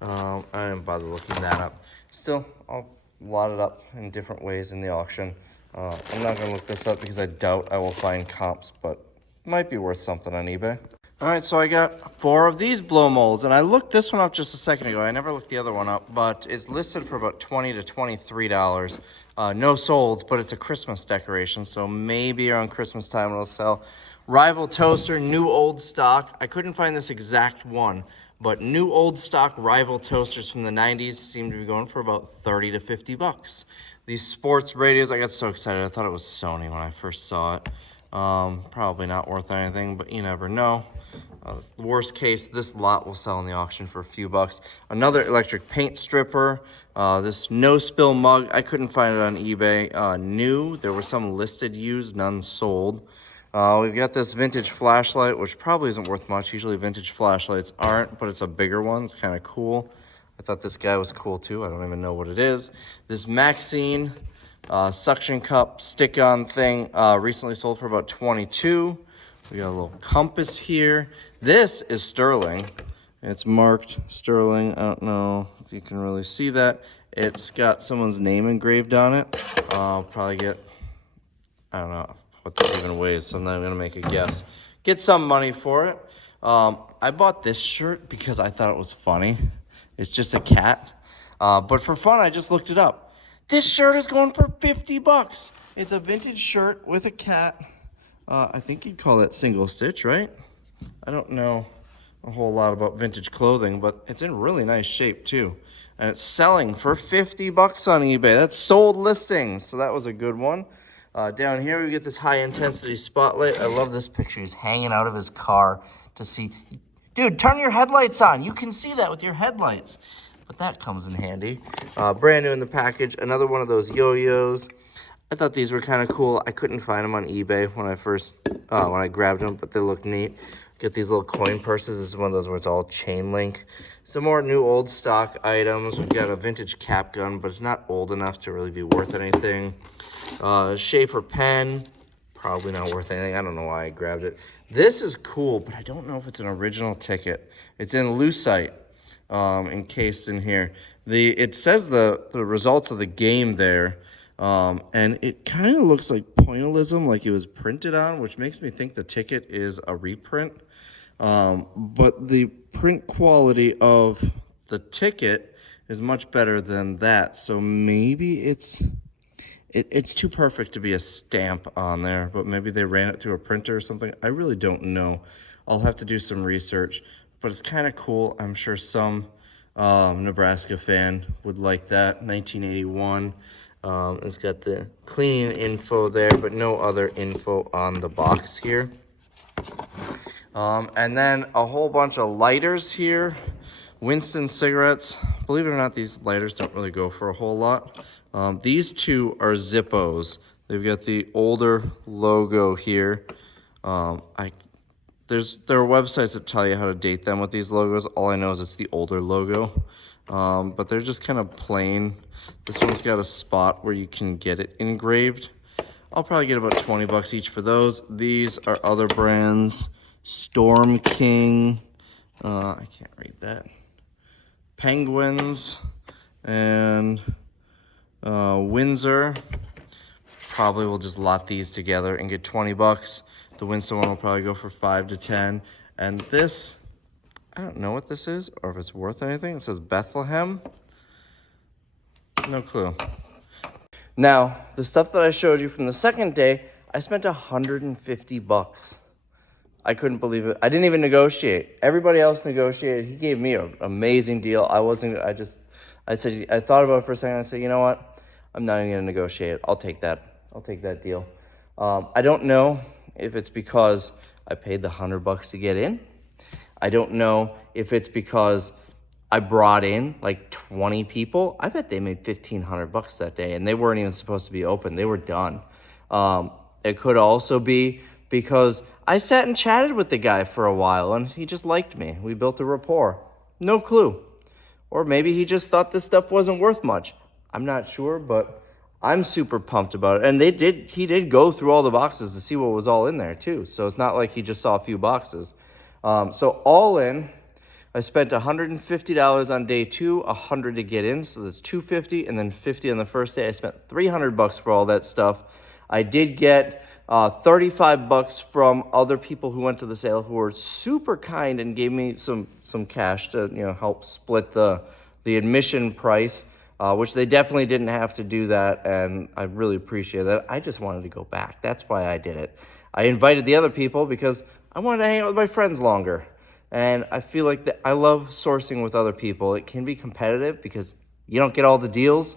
I didn't bother looking that up. Still, I'll lot it up in different ways in the auction. I'm not gonna look this up because I doubt I will find comps, but it might be worth something on eBay. All right, so I got 4 of these blow molds, and I looked this one up just a second ago. I never looked the other one up, but it's listed for about $20 to $23. No solds, but it's a Christmas decoration, so maybe around Christmas time it'll sell. Rival toaster, new old stock. I couldn't find this exact one, but new old stock rival toasters from the 90s seem to be going for about 30 to 50 bucks. These sports radios, I got so excited. I thought it was Sony when I first saw it. Probably not worth anything, but you never know. Worst case, this lot will sell in the auction for a few bucks. Another electric paint stripper. This no spill mug, I couldn't find it on eBay. New, there were some listed used, none sold. We've got this vintage flashlight, which probably isn't worth much. Usually vintage flashlights aren't, but it's a bigger one. It's kind of cool. I thought this guy was cool too. I don't even know what it is. This Maxine suction cup stick-on thing recently sold for about 22. We got a little compass here. This is sterling. It's marked sterling. I don't know if you can really see that. It's got someone's name engraved on it. I'll probably get, I don't know what this even weighs, so I'm not gonna make a guess. Get some money for it. I bought this shirt because I thought it was funny. It's just a cat. But for fun, I just looked it up. This shirt is going for 50 bucks. It's a vintage shirt with a cat. I think you'd call that single stitch, right? I don't know a whole lot about vintage clothing, but it's in really nice shape too. And it's selling for 50 bucks on eBay. That's sold listings, so that was a good one. Down here, we get this high-intensity spotlight. I love this picture. He's hanging out of his car to see. Dude, turn your headlights on. You can see that with your headlights. But that comes in handy. Brand new in the package. Another one of those yo-yos. I thought these were kind of cool. I couldn't find them on eBay when I grabbed them, but they look neat. Get these little coin purses. This is one of those where it's all chain link. Some more new old stock items. We've got a vintage cap gun, but it's not old enough to really be worth anything. Schaefer pen. Probably not worth anything. I don't know why I grabbed it. This is cool, but I don't know if it's an original ticket. It's in lucite, encased in here. It says the results of the game there, and it kind of looks like pointillism, like it was printed on, which makes me think the ticket is a reprint. But the print quality of the ticket is much better than that, so maybe it's too perfect to be a stamp on there, but maybe they ran it through a printer or something. I really don't know. I'll have to do some research, but it's kind of cool. I'm sure some Nebraska fan would like that. 1981. It's got the cleaning info there, but no other info on the box here. And then a whole bunch of lighters here. Winston cigarettes. Believe it or not, these lighters don't really go for a whole lot. These two are Zippos. They've got the older logo here. there are websites that tell you how to date them with these logos. All I know is it's the older logo, but they're just kind of plain. This one's got a spot where you can get it engraved. I'll probably get about 20 bucks each for those. These are other brands. Storm King. I can't read that. Penguins and Windsor. Probably will just lot these together and get 20 bucks. The Windsor one will probably go for 5 to 10. And this, I don't know what this is or if it's worth anything. It says Bethlehem. No clue. Now, the stuff that I showed you from the second day, I spent 150 bucks. I couldn't believe it. I didn't even negotiate. Everybody else negotiated. He gave me an amazing deal. I thought about it for a second. I said, you know what? I'm not even gonna negotiate. I'll take that. I'll take that deal. I don't know if it's because I paid the 100 bucks to get in. I don't know if it's because I brought in like 20 people. I bet they made 1,500 bucks that day, and they weren't even supposed to be open. They were done. It could also be because I sat and chatted with the guy for a while, and he just liked me. We built a rapport. No clue. Or maybe he just thought this stuff wasn't worth much. I'm not sure, but I'm super pumped about it. And he did go through all the boxes to see what was all in there too. So it's not like he just saw a few boxes. So all in, I spent $150 on day 2, $100 to get in, so that's $250, and then $50 on the first day. I spent $300 bucks for all that stuff. I did get 35 bucks from other people who went to the sale who were super kind and gave me some cash to help split the admission price, which they definitely didn't have to do that, and I really appreciate that. I just wanted to go back. That's why I did it. I invited the other people because I wanted to hang out with my friends longer. And I feel like I love sourcing with other people. It can be competitive because you don't get all the deals.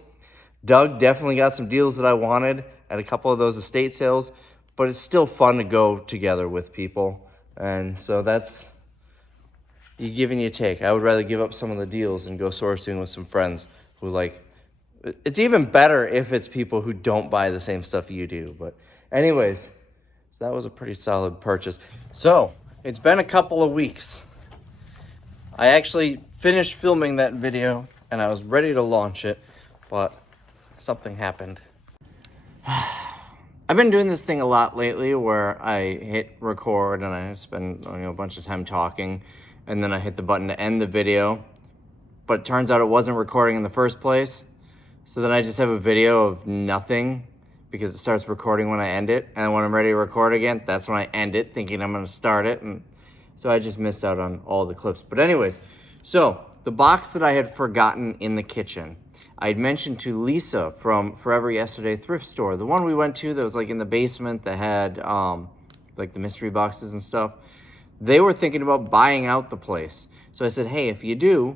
Doug definitely got some deals that I wanted at a couple of those estate sales, but it's still fun to go together with people. And so that's, you give and you take. I would rather give up some of the deals and go sourcing with some friends who like, it's even better if it's people who don't buy the same stuff you do. But anyways, so that was a pretty solid purchase. So it's been a couple of weeks. I actually finished filming that video and I was ready to launch it, but something happened. I've been doing this thing a lot lately where I hit record and I spend a bunch of time talking, and then I hit the button to end the video, but it turns out it wasn't recording in the first place. So then I just have a video of nothing because it starts recording when I end it, and when I'm ready to record again, that's when I end it, thinking I'm gonna start it, and so I just missed out on all the clips. But anyways, so the box that I had forgotten in the kitchen, I had mentioned to Lisa from Forever Yesterday thrift store, the one we went to that was like in the basement that had like the mystery boxes and stuff. They were thinking about buying out the place. So I said, hey, if you do,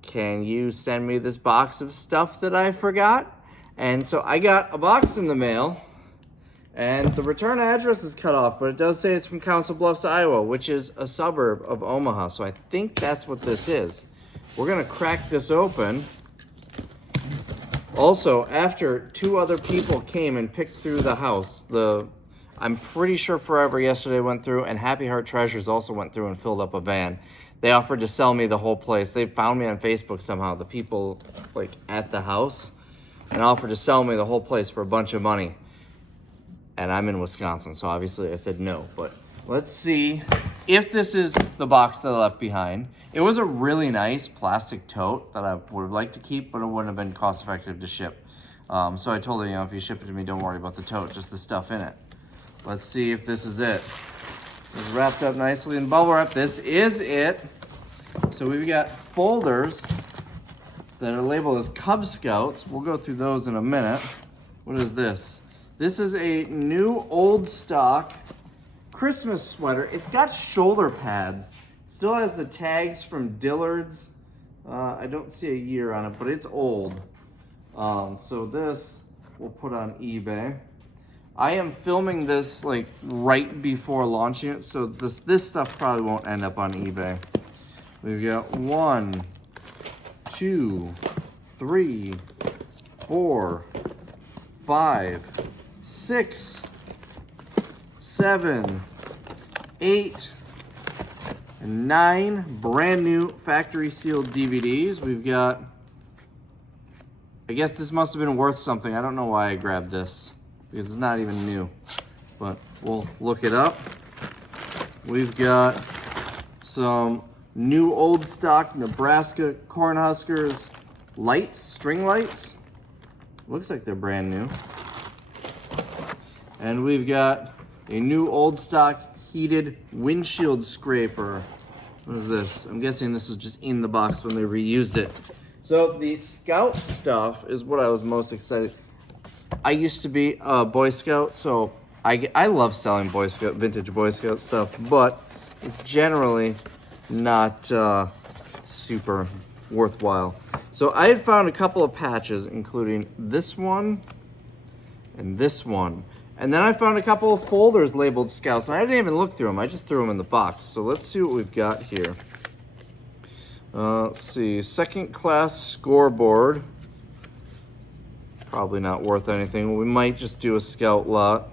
can you send me this box of stuff that I forgot? And so I got a box in the mail, and the return address is cut off, but it does say it's from Council Bluffs, Iowa, which is a suburb of Omaha. So I think that's what this is. We're gonna crack this open. Also, after 2 other people came and picked through the house, I'm pretty sure Forever Yesterday went through, and Happy Heart Treasures also went through and filled up a van. They offered to sell me the whole place. They found me on Facebook somehow, the people like at the house, and offered to sell me the whole place for a bunch of money. And I'm in Wisconsin, so obviously I said no. But let's see if this is the box that I left behind. It was a really nice plastic tote that I would have liked to keep, but it wouldn't have been cost effective to ship. So I told her, if you ship it to me, don't worry about the tote, just the stuff in it. Let's see if this is it. It's wrapped up nicely in bubble wrap. This is it. So we've got folders that are labeled as Cub Scouts. We'll go through those in a minute. What is this? This is a new old stock Christmas sweater. It's got shoulder pads. Still has the tags from Dillard's. I don't see a year on it, but it's old. So this we'll put on eBay. I am filming this like right before launching it, so this stuff probably won't end up on eBay. We've got 1, 2, 3, 4, 5, 6, 7, 8, and 9 brand new factory sealed DVDs. We've got, I guess this must have been worth something. I don't know why I grabbed this because it's not even new, but we'll look it up. We've got some new old stock Nebraska Cornhuskers lights, string lights. Looks like they're brand new. And we've got a new old stock heated windshield scraper. What is this? I'm guessing this was just in the box when they reused it. So the Scout stuff is what I was most excited. I used to be a Boy Scout, so I love selling Boy Scout, vintage Boy Scout stuff, but it's generally not super worthwhile. So I had found a couple of patches, including this one and this one. And then I found a couple of folders labeled Scouts, and I didn't even look through them. I just threw them in the box. So let's see what we've got here. Let's see, second class scoreboard. Probably not worth anything. We might just do a Scout lot.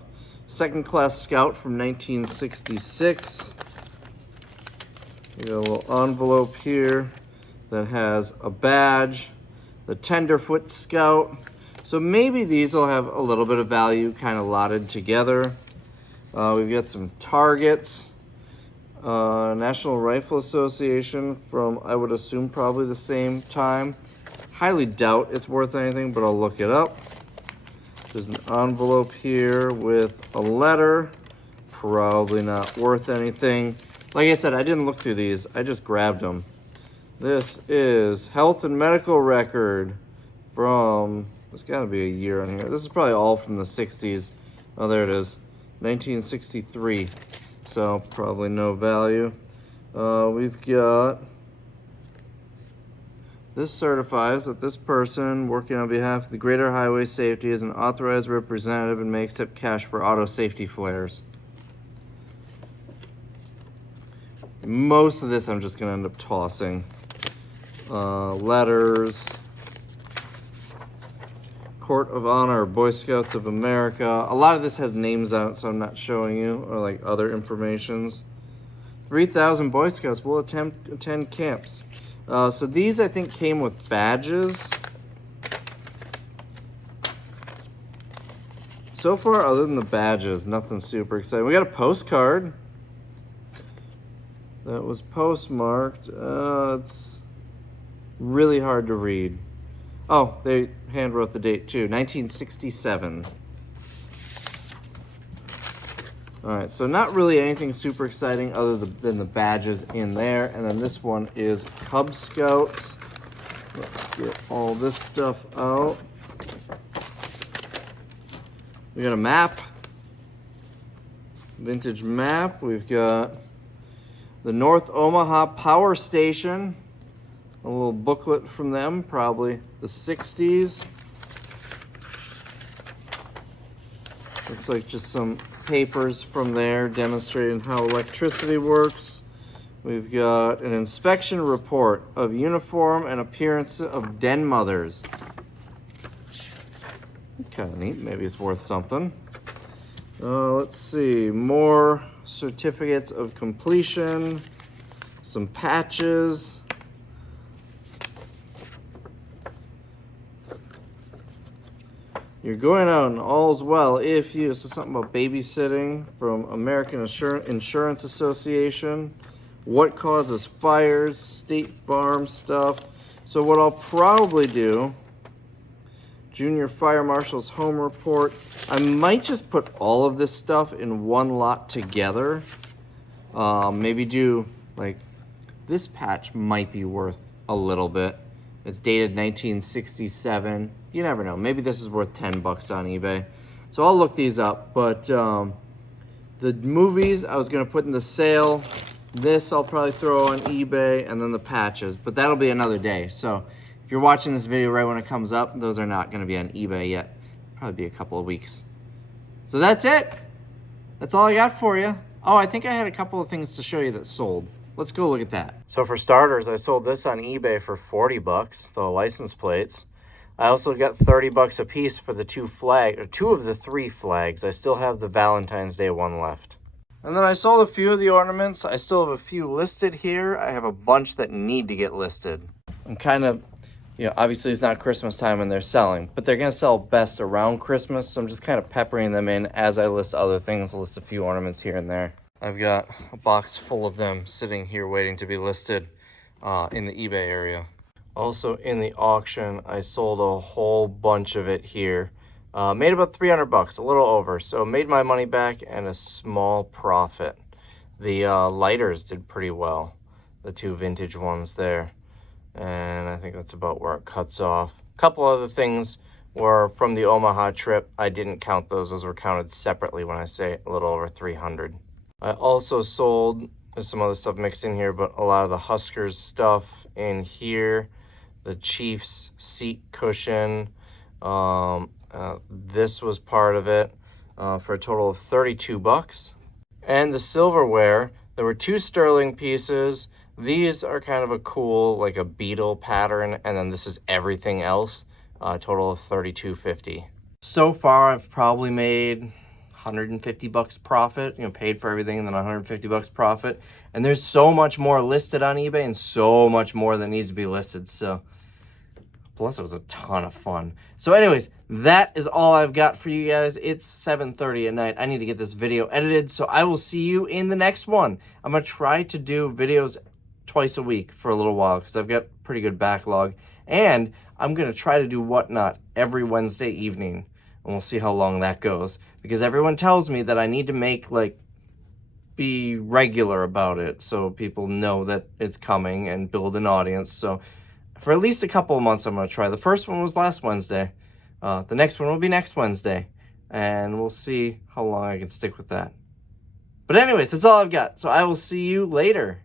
Second class Scout from 1966. We got a little envelope here that has a badge, the Tenderfoot Scout. So maybe these will have a little bit of value kind of lotted together. We've got some targets. National Rifle Association from, I would assume, probably the same time. Highly doubt it's worth anything, but I'll look it up. There's an envelope here with a letter. Probably not worth anything. Like I said, I didn't look through these. I just grabbed them. This is health and medical record from, there's got to be a year on here. This is probably all from the 60s. Oh, there it is. 1963. So probably no value. We've got, this certifies that this person working on behalf of the Greater Highway Safety is an authorized representative and may accept cash for auto safety flares. Most of this I'm just gonna end up tossing. Letters. Court of Honor, Boy Scouts of America. A lot of this has names on it, so I'm not showing you, or like other informations. 3,000 Boy Scouts will attend camps. So these I think came with badges. So far, other than the badges, nothing super exciting. We got a postcard that was postmarked. It's really hard to read. Oh, they hand wrote the date too, 1967. All right, so not really anything super exciting other than the badges in there. And then this one is Cub Scouts. Let's get all this stuff out. We got a map, vintage map. We've got the North Omaha Power Station, a little booklet from them, probably the 60s. Looks like just some papers from there demonstrating how electricity works. We've got an inspection report of uniform and appearance of den mothers. Kind of neat, maybe it's worth something. Let's see, more certificates of completion, some patches. You're going out and all's well if you, so something about babysitting from American Insurance Association. What causes fires, State Farm stuff. So what I'll probably do, Junior Fire Marshal's home report. I might just put all of this stuff in one lot together. Maybe do, like, this patch might be worth a little bit. It's dated 1967. You never know. Maybe this is worth 10 bucks on eBay. So I'll look these up. But the movies I was going to put in the sale. This I'll probably throw on eBay, and then the patches. But that'll be another day. So if you're watching this video right when it comes up, those are not going to be on eBay yet. Probably be a couple of weeks. So that's it. That's all I got for you. Oh, I think I had a couple of things to show you that sold. Let's go look at that. So for starters, I sold this on eBay for 40 bucks, the license plates. I also got 30 bucks a piece for the two of the three flags. I still have the Valentine's Day one left. And then I sold a few of the ornaments. I still have a few listed here. I have a bunch that need to get listed. I'm kind of, you know, obviously it's not Christmas time when they're selling, but they're going to sell best around Christmas. So I'm just kind of peppering them in as I list other things. I'll list a few ornaments here and there. I've got a box full of them sitting here waiting to be listed in the eBay area. Also in the auction, I sold a whole bunch of it here. Made about 300 bucks, a little over. So made my money back and a small profit. The lighters did pretty well, the two vintage ones there. And I think that's about where it cuts off. A couple other things were from the Omaha trip. I didn't count those. Those were counted separately when I say a little over 300. I also sold, there's some other stuff mixed in here, but a lot of the Huskers stuff in here. The Chiefs seat cushion. This was part of it for a total of 32 bucks. And the silverware, there were 2 sterling pieces. These are kind of a cool, like a beetle pattern, and then this is everything else, a total of $32.50. So far, I've probably made 150 bucks profit, you know, paid for everything and then 150 bucks profit. And there's so much more listed on eBay and so much more that needs to be listed. So plus it was a ton of fun. So anyways, that is all I've got for you guys. It's 7:30 at night. I need to get this video edited, so I will see you in the next one. I'm gonna try to do videos twice a week for a little while because I've got pretty good backlog. And I'm gonna try to do Whatnot every Wednesday evening. And we'll see how long that goes. Because everyone tells me that I need to make, like, be regular about it so people know that it's coming and build an audience. So for at least a couple of months, I'm going to try. The first one was last Wednesday. The next one will be next Wednesday. And we'll see how long I can stick with that. But anyways, that's all I've got. So I will see you later.